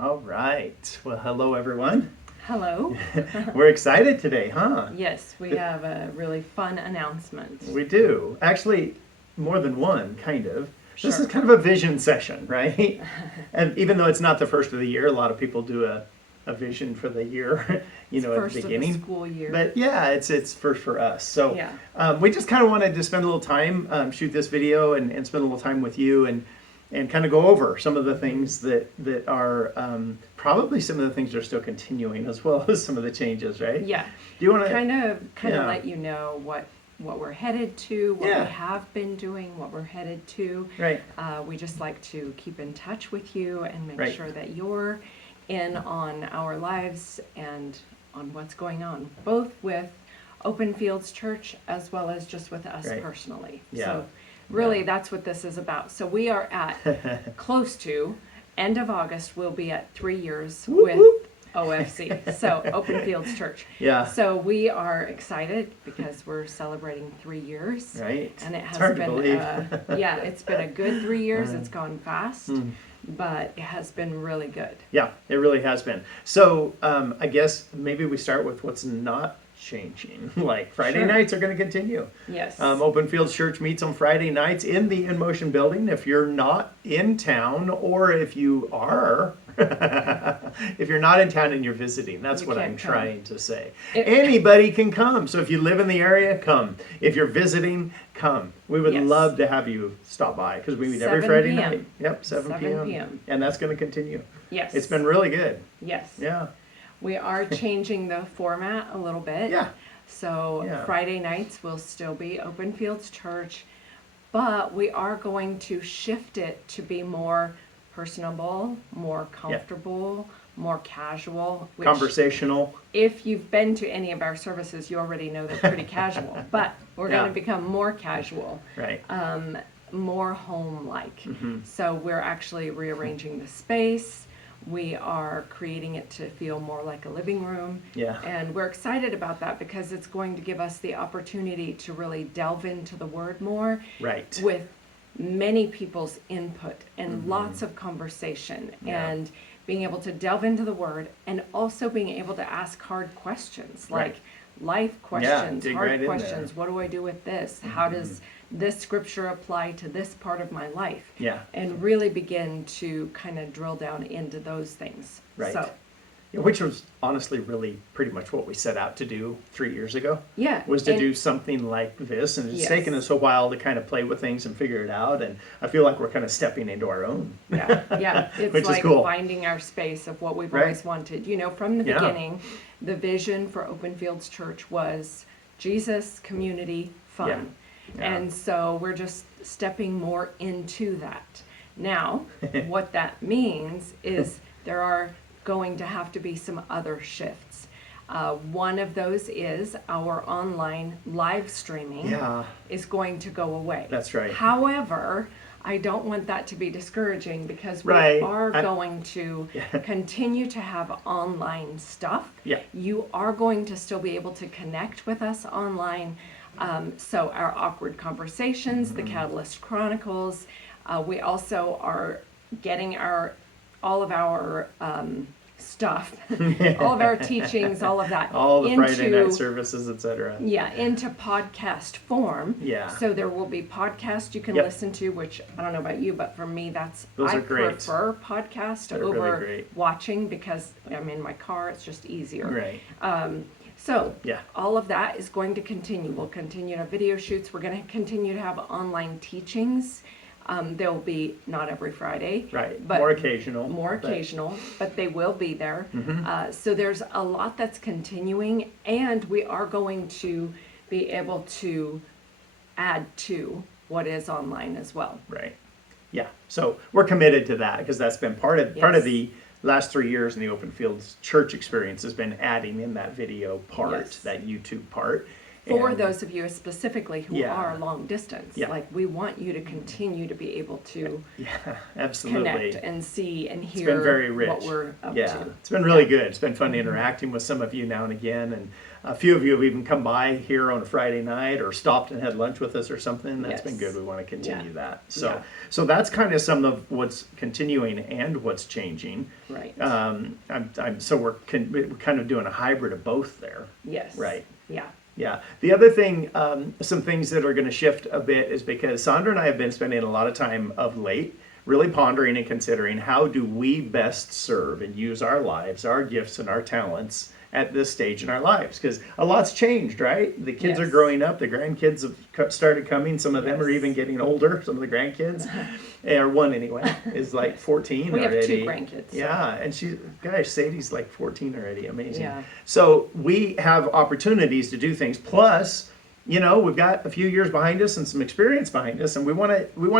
All right. Well, hello, everyone. Hello. We're excited today, huh? Yes, we have a really fun announcement. We do. Actually, more than one, kind of. This Sure. is kind of a vision session, right? And even though it's not the first of the year, a lot of people do a vision for the year, It's at first the beginning. of the school year. But yeah, it's first for us. So Yeah. we just kind of wanted to spend a little time, shoot this video and spend a little time with you and kind of go over some of the things that are probably some of the things that are still continuing as well as some of the changes, right? Yeah. Do you want to kind of yeah. let you know what we're headed to, what Yeah. we have been doing, what we're headed to. Right. We just like to keep in touch with you and make Right. sure that you're in on our lives and on what's going on, both with Open Fields Church as well as just with us Right. personally. Yeah. So really Yeah. that's what this is about. So we are at close to end of August, we'll be at 3 years Whoop, with whoop. OFC, so Open Fields Church. Yeah. So we are excited because we're celebrating 3 years. Right. And it has It's hard to been, believe. it's been a good 3 years. It's gone fast, Mm. but it has been really good. Yeah, it really has been. So I guess maybe we start with what's not changing. Like Friday Sure. nights are going to continue. Yes. Open Fields Church meets on Friday nights in the In Motion building. If you're not in town, or if you are, if you're not in town and you're visiting, that's You what can't I'm come. trying to say. It- Anybody can come. So if you live in the area, come. If you're visiting, come. We would Yes. love to have you stop by because we meet every 7 Friday p.m. night. Yep, 7 7 p.m. p.m. And that's going to continue. Yes. It's been really good. Yes. Yeah. We are changing the format a little bit. Yeah. So Yeah. Friday nights will still be Open Fields Church, but we are going to shift it to be more personable, more comfortable, more casual. Which, Conversational. if you've been to any of our services, you already know they're pretty casual. But we're Yeah. going to become more casual, Right. more home-like. Mhm. So we're actually rearranging the space. We are creating it to feel more like a living room. Yeah. And we're excited about that because it's going to give us the opportunity to really delve into the Word more Right. with many people's input and lots of conversation Yeah. and being able to delve into the Word and also being able to ask hard questions Right. like life questions, dig hard right in there. questions. What do I do with this? How does this scripture apply to this part of my life? Yeah. And really begin to kind of drill down into those things. Right. So, Yeah, which was honestly really pretty much what we set out to do 3 years ago. yeah. Was to and- do something like this, and it's Yes. taken us a while to kind of play with things and figure it out. And I feel like we're kind of stepping into our own. Yeah. It's Which is like cool. finding our space of what we've Right. always wanted. You know, from the Yeah. beginning, the vision for Open Fields Church was Jesus, community, fun. Yeah. Yeah. And so we're just stepping more into that. Now, what that means is there are going to have to be some other shifts. One of those is our online live streaming Yeah. is going to go away. That's right. However, I don't want that to be discouraging because we Right. are I- going to continue to have online stuff. Yeah. You are going to still be able to connect with us online. So our awkward conversations, the Catalyst Chronicles, we also are getting all of our stuff, all of our teachings, all of that All the Friday into night services, etc. into podcast form. Yeah. So there will be podcasts you can Yep. listen to, which I don't know about you, but for me, Those I are great. prefer podcast They're over really great. watching because I'm in my car. It's just easier. Right. So Yeah. all of that is going to continue. We'll continue to have video shoots. We're going to continue to have online teachings. They'll be not every Friday. Right. But More occasional. more but- occasional, but they will be there. So there's a lot that's continuing, and we are going to be able to add to what is online as well. Right. Yeah. So we're committed to that because that's been part of Yes. the last 3 years in the Open Fields Church experience has been adding in that video part, Yes. that YouTube part. For And- those of you specifically who Yeah. are long distance, Yeah. like we want you to continue to be able to Yeah, absolutely. connect and see and It's hear been very rich. what we're up Yeah, to. it's been really good. It's been fun interacting with some of you now and again, and a few of you have even come by here on a Friday night or stopped and had lunch with us or something. That's been Yes. good. We want to continue Yeah. that. So, Yeah. so that's kind of some of what's continuing and what's changing. Right. So we're kind of doing a hybrid of both there. Yes. Right. Yeah. Yeah. The other thing, some things that are going to shift a bit is because Sandra and I have been spending a lot of time of late really pondering and considering how do we best serve and use our lives, our gifts, and our talents at this stage in our lives, because a lot's changed, right? The kids are Yes. growing up, the grandkids have started coming, some of them are Yes. even getting older, some of the grandkids, or one anyway, is like 14 We have already. 2 grandkids. So. Yeah, and gosh, Sadie's like 14 already, amazing. Yeah. So we have opportunities to do things, plus, we've got a few years behind us and some experience behind us, and we want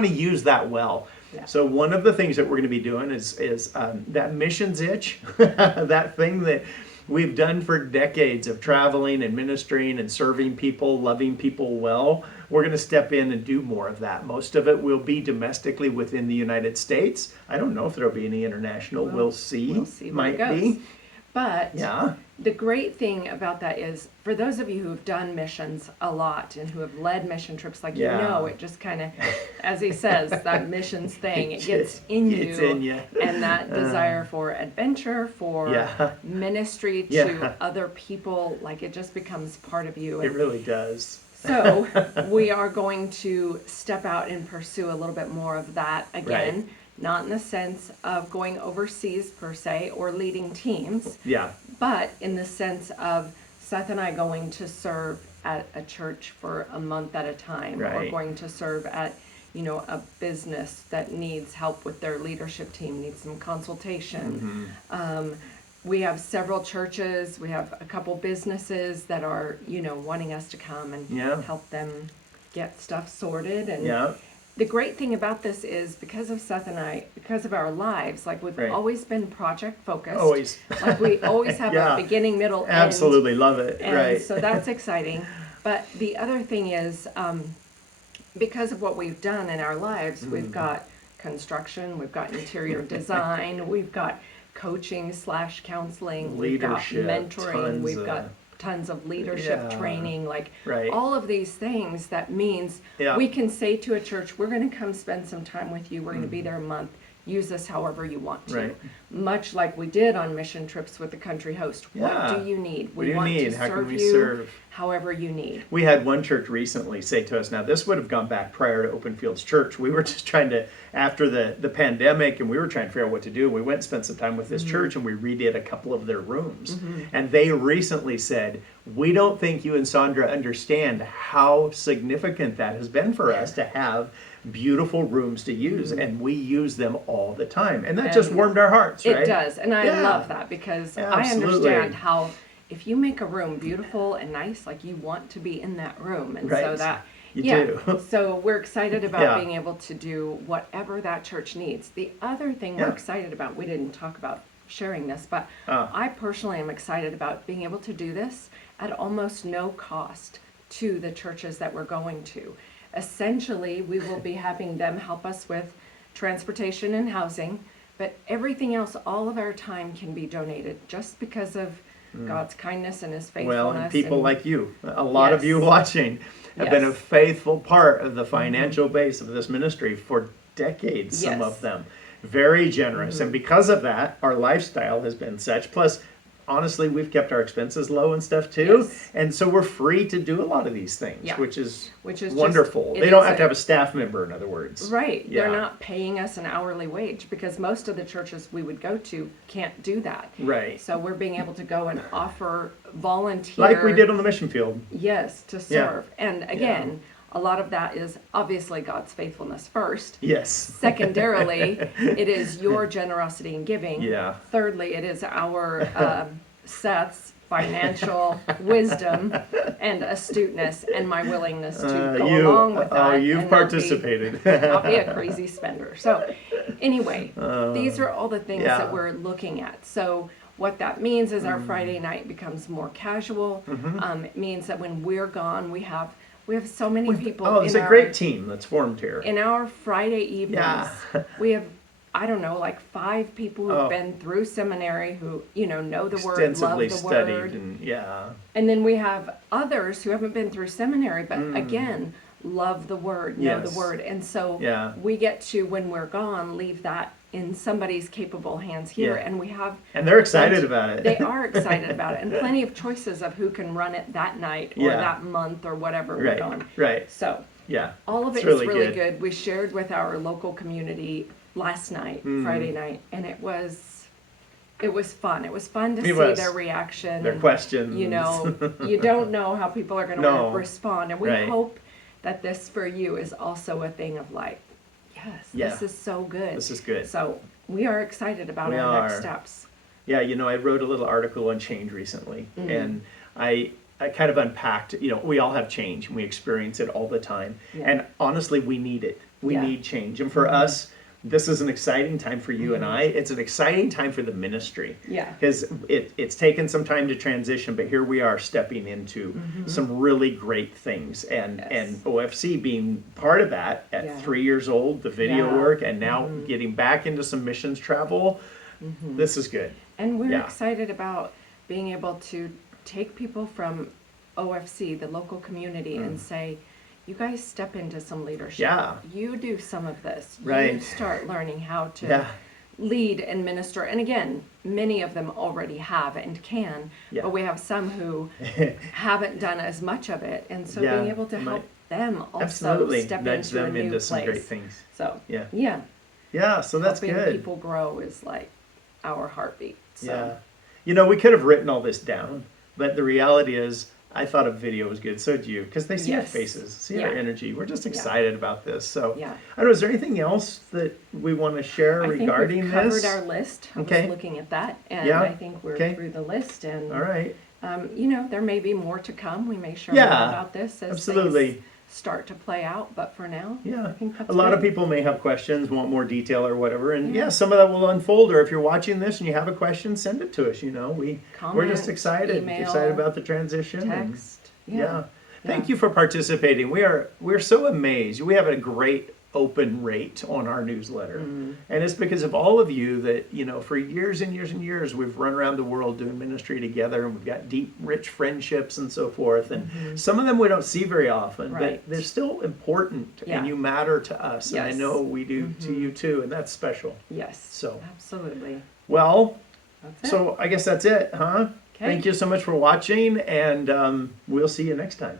to use that well. Yeah. So one of the things that we're going to be doing is that missions itch, that thing that we've done for decades of traveling and ministering and serving people, loving people well. We're going to step in and do more of that. Most of it will be domestically within the United States. I don't know if there'll be any international. We'll see. We'll see where Might it goes. be. But Yeah. the great thing about that is, for those of you who have done missions a lot and who have led mission trips, like Yeah. it just kind of, as he says, that missions thing, it It gets in gets you, in ya. and that desire for adventure, for Yeah. ministry to Yeah. other people, like it just becomes part of you. It And really does. so we are going to step out and pursue a little bit more of that again. Right. Not in the sense of going overseas per se or leading teams, Yeah. but in the sense of Seth and I going to serve at a church for a month at a time, or Right. going to serve at, a business that needs help with their leadership team, needs some consultation. We have several churches, we have a couple businesses that are, wanting us to come and Yeah. help them get stuff sorted. And Yeah. the great thing about this is, because of Seth and I, because of our lives, like we've Right. always been project focused. Always. Like we always have Yeah. a beginning, middle, end. Absolutely love it. And Right. so that's exciting. But the other thing is, because of what we've done in our lives, Mm-hmm. we've got construction, we've got interior design, we've got coaching/counseling, we've got Leadership, mentoring, tons we've of- got tons of leadership Yeah. training, like Right. all of these things. That means Yeah. we can say to a church, we're going to come spend some time with you, we're going to be there a month, use us however you want to. Right. Much like we did on mission trips with the country host. Yeah. What do you need? What do you want need? to How can serve we you serve? however you need. We had one church recently say to us, now this would have gone back prior to Open Fields Church. We were just trying to, after the pandemic, and we were trying to figure out what to do. We went and spent some time with this church, and we redid a couple of their rooms. And they recently said, we don't think you and Saundra understand how significant that has been for us to have beautiful rooms to use, and we use them all the time. And that just And warmed our hearts, right? It does, and I Yeah. love that, because I Absolutely. understand how, if you make a room beautiful and nice, like you want to be in that room, and so Right. that You yeah. do. So we're excited about Yeah. being able to do whatever that church needs. The other thing we're Yeah. excited about, we didn't talk about sharing this, but Ah. I personally am excited about being able to do this at almost no cost to the churches that we're going to. Essentially, we will be having them help us with transportation and housing, but everything else, all of our time can be donated just because of God's kindness and His faithfulness. Well, and people like you, a lot of you Yes. watching, have been a Yes. faithful part of the financial base of this ministry for decades, some Yes. of them. Very generous. And because of that, our lifestyle has been such. Plus, honestly, we've kept our expenses low and stuff too. Yes. And so we're free to do a lot of these things, Yeah. which is Which is wonderful. just- They it don't is have to have a staff member, in other words. Right. Yeah. They're not paying us an hourly wage, because most of the churches we would go to can't do that. Right. So we're being able to go and offer volunteer. Like we did on the mission field. Yes, to Yeah. serve. And again, a lot of that is obviously God's faithfulness first. Yes. Secondarily, it is your generosity in giving. Yeah. Thirdly, it is our Seth's financial wisdom and astuteness and my willingness to go along with that. You've and not be- participated. Not be a crazy spender. So anyway, these are all the things yeah. that we're looking at. So what that means is our Friday night becomes more casual. It means that when we're gone, we have so many people. Oh, it's a great team that's formed here. In our Friday evenings, Yeah. we have, I don't know, like 5 people who've Oh. been through seminary who, know the word, love Extensively the studied, word. and yeah. And then we have others who haven't been through seminary, but again, love the word, know Yes. the word. And so Yeah. we get to, when we're gone, leave that in somebody's capable hands here. Yeah. And we have. And they're excited about it. They are excited about it. And plenty of choices of who can run it that night or Yeah. that month or whatever we're Right, going. right. So Yeah. all of It's it is really really good. We shared with our local community last night, Friday night, and it was fun. It was fun to It see was. their reaction. Their and, questions. you don't know how people are going to No. respond. And we Right. hope that this for you is also a thing of like, yes, Yeah. this is so good. This is good. So we are excited about We our next are. steps. Yeah, I wrote a little article on change recently, and I kind of unpacked, we all have change and we experience it all the time. Yeah. And honestly, we need it. We Yeah. need change. And for us, this is an exciting time for you and I. It's an exciting time for the ministry. Yeah. Because it's taken some time to transition, but here we are stepping into some really great things. And OFC being part of that at Yeah. 3 years old, the video Yeah. work, and now getting back into some missions travel. This is good. And we're Yeah. excited about being able to take people from OFC, the local community, and say, you guys step into some leadership. Yeah. You do some of this. You Right. start learning how to Yeah. lead and minister. And again, many of them already have and can, Yeah. but we have some who haven't done as much of it. And so Yeah. being able to help them also Absolutely. step Nudge into them a new into some great place. things. So Yeah. yeah, Yeah, so that's helping good. people grow is like our heartbeat. So. Yeah. We could have written all this down, but the reality is, I thought a video was good. So did you, because they see our Yes. faces, see our Yeah. energy. We're just excited about this. So, Yeah. I don't know, is there anything else that we want to share I think regarding we've covered this? our list. I Okay. was looking at that, and Yeah. I think we're Okay. through the list. And All right. there may be more to come. We may share Yeah. more about this as Absolutely. things start to play out. But for now, Yeah, I think that's a lot of good. people may have questions, want more detail or whatever, and Yeah. some of that will unfold. Or if you're watching this and you have a question, send it to us. we're Comment, just excited, email, excited about the transition. and- text. Yeah. Thank Yeah. you for participating. We're so amazed. We have a great open rate on our newsletter. Mm-hmm. And it's because of all of you that, for years and years and years, we've run around the world doing ministry together, and we've got deep, rich friendships and so forth. And some of them we don't see very often, Mm-hmm. Right. but they're still important, Yeah. and you matter to us. And I Yes. know we do to you too, and that's special. Yes. So. Absolutely. Well, That's it. so I guess that's it, huh? Okay. Thank you so much for watching, and we'll see you next time.